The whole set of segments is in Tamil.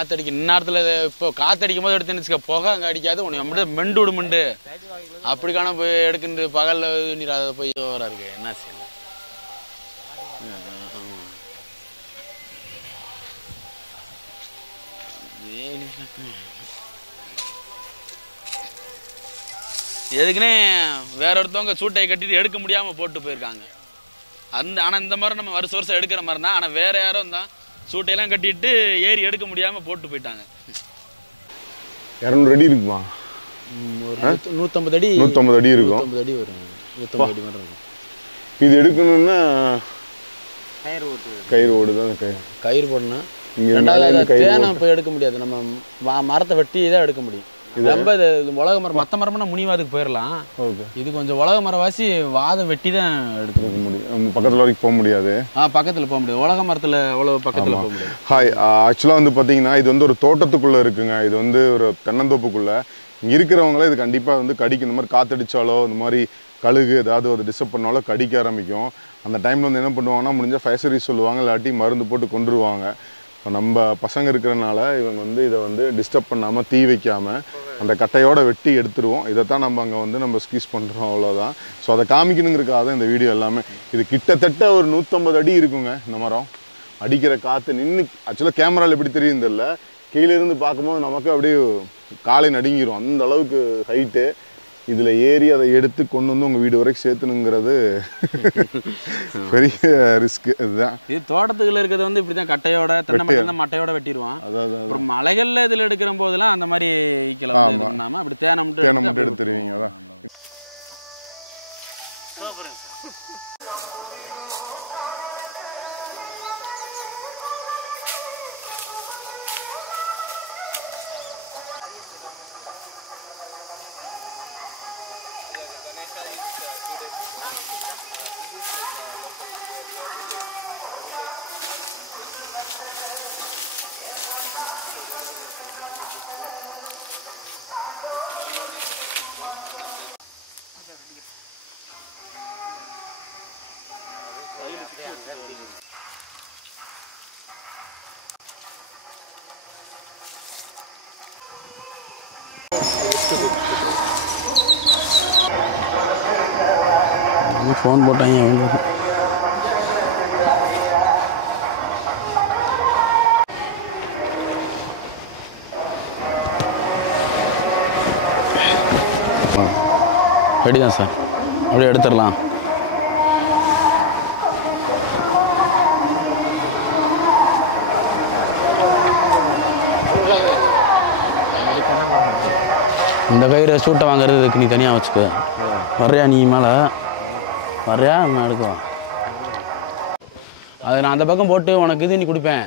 காற்றடிக்க இந்நேரத்தில் இப்போ காற்றடிக்கும் போது எடுத்துன்னு வச்சுக்க புகை அங்கே அடிக்காது உனக்கு அப்படியே மெண்டு விடுமெண்டு அப்படி காண போய் எடுக்கின்ற பகலில் நீர் அதை போய் வர இருக்கு என்ன செய்யணும். எதுக்குன்னே வேற ஒருத்தவங்க சூட்டையை கட்டிட்டு எடுக்க முடியாமல் போட்டு போயிருக்காங்க. ஆனால் இந்த மாதிரி நம்ம வருஷம் எடுக்கிற மாதிரி தான். ஆனால் வேற யாரும் தான் சூட்டையெல்லாம் கட்டிட்டு ஏறி எடுக்க முடியாமல் போட்டு போயிட்டாங்க. 200 அடி இருக்குமா? ஒரு 150 அடி 150 அடி இருக்கும். 150 அடி வரும். 150 அடி மாதிரி இருக்கும். இது எடுக்கணும்னா கயிறு ஓடு தான் கயிறு போடணும். தேனை போய் எடுக்க முடியாது. நம்ம மரத்தை வெட்டி தான் எடுக்க முடியும். ரொம்ப இது உலக மரம் மற்ற மரம்னா முனிவாதுக்கு போயிடலாம். இது கொஞ்சம் உலக மரவாசி வாதை வெட்டி தான் எடுக்க முடியும். பக்கத்தில் வரைக்கும் போக முடியாது. பக்கத்தில் போக முடியாது. உலக மரத்தில் அவ்வளோ பக்கத்தில் போக முடியாது. ஹாய், ஆக்சுவலாக வந்து பார்த்தீங்கன்னா இது வந்து ஒரு தோட்டத்துக்குள்ளே இருக்குங்க. இது வந்து ஒரு தென்னந்தோப்புக்குள்ளே இங்கே இருக்கிறவங்களே இது கண்டிப்பாக வந்து கடிக்கும். இந்த மாதிரி காற்றடிச்சாலோ இந்த மாதிரி கழுகு ஏதாவது ஒரு டிஸ்டர்ப் பண்ணாலோ கடிக்க ஆரம்பிக்கும். அந்த டைமில் வந்து என்ன பண்ணுவாங்கன்னா முடிஞ்சால் ஃபயசரி சொல்லுவாங்க, இல்லாட்டி மருந்து போட்டு கொண்டுருவாங்க. இப்போ நம்ம பசங்க இருக்கிறனால இவங்க வந்து இதை வந்து டிஸ்டர்ப் பண்ணாமல் தீ வைக்காமல் அந்த கட்டையோடு வெட்டி எடுத்துருவோம். இதைத்தான் நம்ம அங்கே வந்து நம்ம ஸ்கீஸ் பண்ணுறோம், அவ்வளோதான். ஸோ அதை காமிக்கணுங்கிறக்காக தான் இந்த வீடியோ எல்லாமே. இது கிட்டத்தட்ட ஒரு 150 அடி இருக்குங்க இந்த மரம். அடிக்கிற காற்று நின்று ஆக்சுவலாக கேமராவில் எப்படி தெரியும் தெரியல, கீழேருந்து பார்க்கும்போது நமக்கு அப்படியே காலை நடுங்கிடும், அந்த அளவுக்கு ஹைட்டு. இதில் ஏறி அதை எடுத்து கொண்டு வந்து உங்கள் வீடு வரைக்கும் சேர்த்துணுங்கிறது பெரிய ரிஸ்க்கு. இதுதான் இது தோட்டத்துக்குள்ள இருக்கிறது வந்து இப்படி தான் கட்டையோட தென்னை மரம் மட்டையோட வெட்டிடுவான். அப்புறம் மலைகளில் இதில் எடுக்கிற போதெல்லாம் அந்த மாதிரி பண்ணாமல் அப்படி தேனை மட்டும் எடுத்துருவீங்க. அதான் ஃபோன் போட்டாங்க. ரெடி தான் சார், அப்படியே எடுத்துடலாம். இந்த கயிறை சூட்டை வாங்குறதுக்கு நீ தனியாக வச்சுக்க. வர்றியா நீ மேலே வர்றியா? நான் எடுக்குவா. அதை நான் அந்த பக்கம் போட்டு உனக்கு இது நீ கொடுப்பேன்.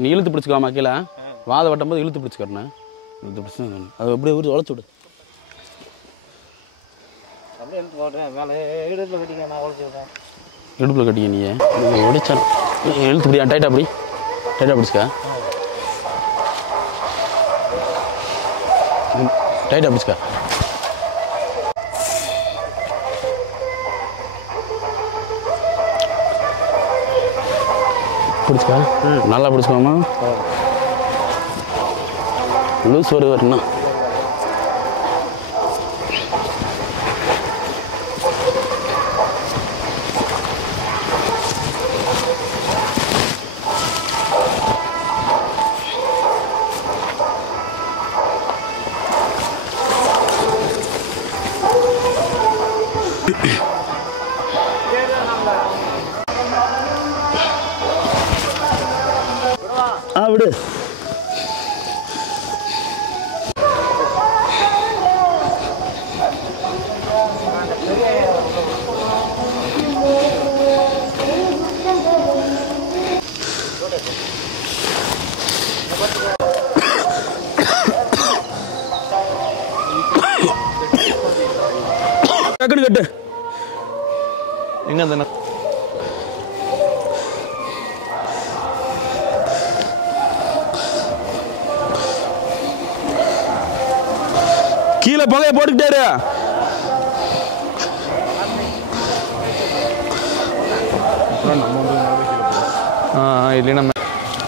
நீ இழுத்து பிடிச்சிக்கலாமா? கீழே வாதை வட்டும் போது இழுத்து பிடிச்சிக்கிறேன். இழுத்து பிடிச்சி அது அப்படியே ஊற்றி உழைச்சி விடு. அப்படியே இழுத்து போடுறேன். மேலே இடுப்பில் கட்டிக்க, நான் உழைச்சி விட்றேன். இடுப்பில் கட்டிக்க. நீ இது உடைச்சாலும் இழுத்து பிடியா. டைட்டாக அப்படி டைட்டாக பிடிச்சிக்க. டைட்டாக பிடிச்சிக்க. பிடிச்சிக்க. நல்லா பிடிச்சிக்கோமா? லூஸ் வரணும். விடு. டக்குனு கட்டு. கீழே புகைய போட்டுக்கிட்டாரு.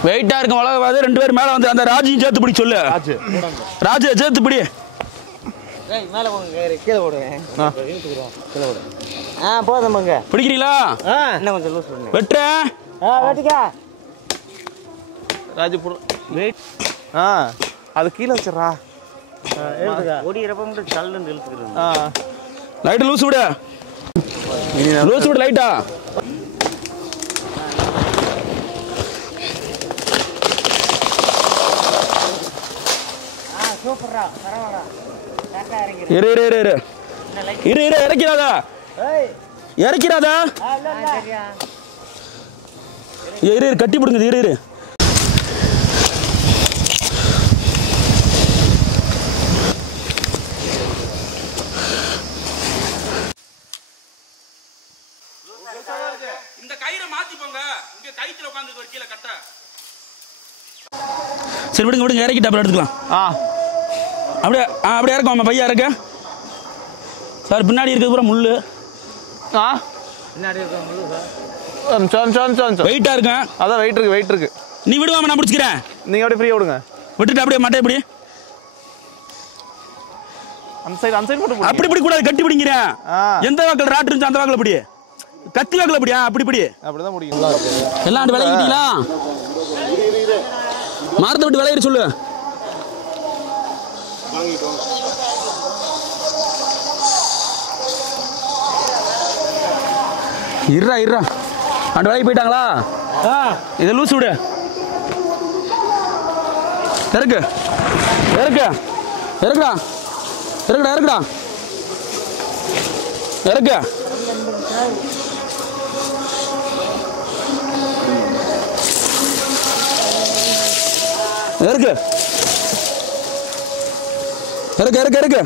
வெயிட்டா இருக்கும் உலகவாது. 2 பேர் மேல வந்து அந்த ராஜையும் சேர்த்து பிடி சொல்லு. ராஜை சேர்த்து பிடி. பிடிக்கிறீங்களா? வெட்டுற லைட்டு லூஸ் விடு. லூஸ் விடு லைட்டா. இரு இரு இரு இரு இரு இரு இறக்கிறாதா இறக்கிறாதா. இரு இரு கட்டி பிடுங்குது. இரு இரு இந்த கயிறை மாத்தி போங்க. இங்க கயித்துல உட்கார்ந்து ஒரு கீழே கட்ட. சரி விடுங்க விடுங்க இறக்கிட்டு அப்புறம் எடுத்துக்கலாம். அப்படியே அப்படியே இறக்கும். ஆமாம் பையா இறக்க சார். பின்னாடி இருக்கிறது பூரா முள்ளு. வெயிட்டா இருக்கேன். நீ விடுவாம நான் பிடிச்சிக்கிறேன். விட்டுட்டு அப்படியே மட்டை எப்படி அப்படி பிடி கூடாது. கட்டி பிடிங்கிறேன். எந்த வாக்கில் ராட்டு இருந்துச்சு அந்த வாக்கில் அப்படி கத்தி வாக்கில் அப்படியா அப்படி இப்படி எல்லாம் ஆண்டு விளையிக்கிட்டீங்களா? மரத்தை விட்டு விளையிட சொல்லு. இருறா இருறா. ஆண்டு விலைக்கு போயிட்டாங்களா? இதை லூஸ் விடு. இறக்கு இறக்கு இறக்குடா இறக்குடா இறக்குடா இறக்கு. இறக்கு இறக்கு இறக்கு இறக்கு.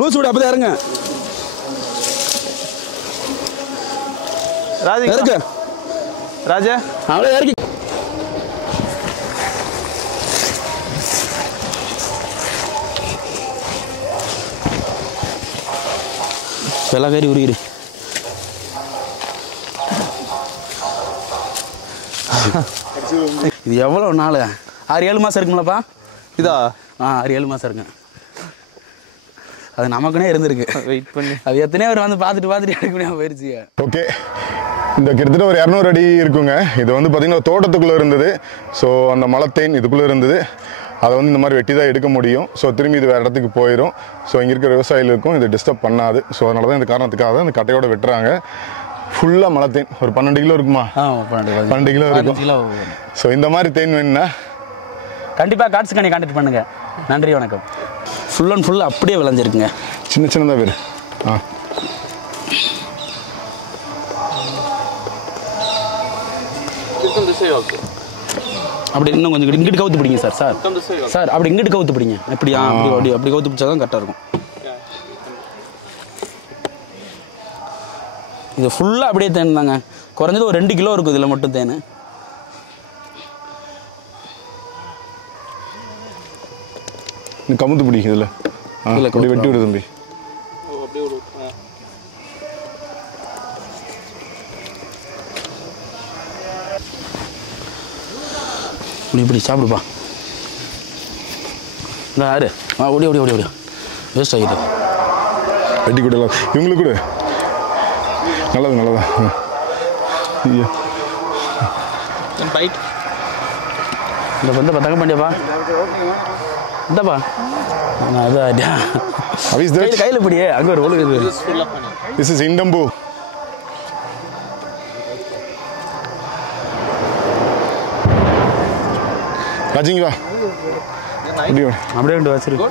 லூஸ் விடு. அப்பதான் இறங்க. இறக்கு. அவ்வளோ இறக்கி. வெள்ளக்காரி உருகிரு. இது எவ்வளோ நாள்? 6-7 மாதம் இருக்குங்களப்பா? 6-7 மாதம் இருக்குங்க. அது நமக்குன்னே இருந்திருக்கு. அது எத்தனையோ பேர் வந்து பார்த்துட்டு எடுக்க முடியாமல் போயிடுச்சு. ஓகே, இந்த கிட்டத்தட்ட ஒரு 200 அடி இருக்குங்க. இது வந்து பார்த்தீங்கன்னா தோட்டத்துக்குள்ளே இருந்தது. ஸோ அந்த மலத்தேன் இதுக்குள்ளே இருந்தது. அதை வந்து இந்த மாதிரி வெட்டி தான் எடுக்க முடியும். ஸோ திரும்பி இது வேறு இடத்துக்கு போயிடும். ஸோ இங்கே இருக்கிற விவசாயிகளுக்கும் இது டிஸ்டர்ப் பண்ணாது. ஸோ அதனால தான் இந்த காரணத்துக்காக தான் இந்த கட்டையோட வெட்டுறாங்க. ஃபுல்லாக மலத்தேன் ஒரு 12 கிலோ இருக்குமா? 15 கிலோ. ஸோ இந்த மாதிரி தேன் வேணும்னா கண்டிப்பாக காட்ஸ்கானி கான்டாக்ட் பண்ணுங்க. நன்றி வணக்கம். ஃபுல் அண்ட் ஃபுல் அப்படியே விளைஞ்சிருக்குங்க. அப்படி இன்னும் கொஞ்சம் இங்கிட்டு கவுத்து பிடிங்க சார். சார் அப்படி இங்கிட்டு கவுத்து பிடிங்க. எப்படியா அப்படி அப்படி அப்படி கவுத்து பிடிச்சா தான் கரெக்டாக இருக்கும். இது ஃபுல்லாக அப்படியே தேன் தாங்க. குறைஞ்சது ஒரு 2 கிலோ இருக்கும் இதில் மட்டும் தேன். இல்லை கவுத்து அப்படி இப்படி சாப்பிடுப்பா. இந்த யாரு ஓடி ஓடி ஓடி ஓடி வேஸ்ட் ஆகிட்டு. இந்த பந்தப்பா தங்க பண்ணியாப்பா. இந்தப்பா நான் இது ஆகிட்டா கையில் இப்படியே அங்கே ஒரு ஒழுகுது. அப்படியே வச்சிருக்கு.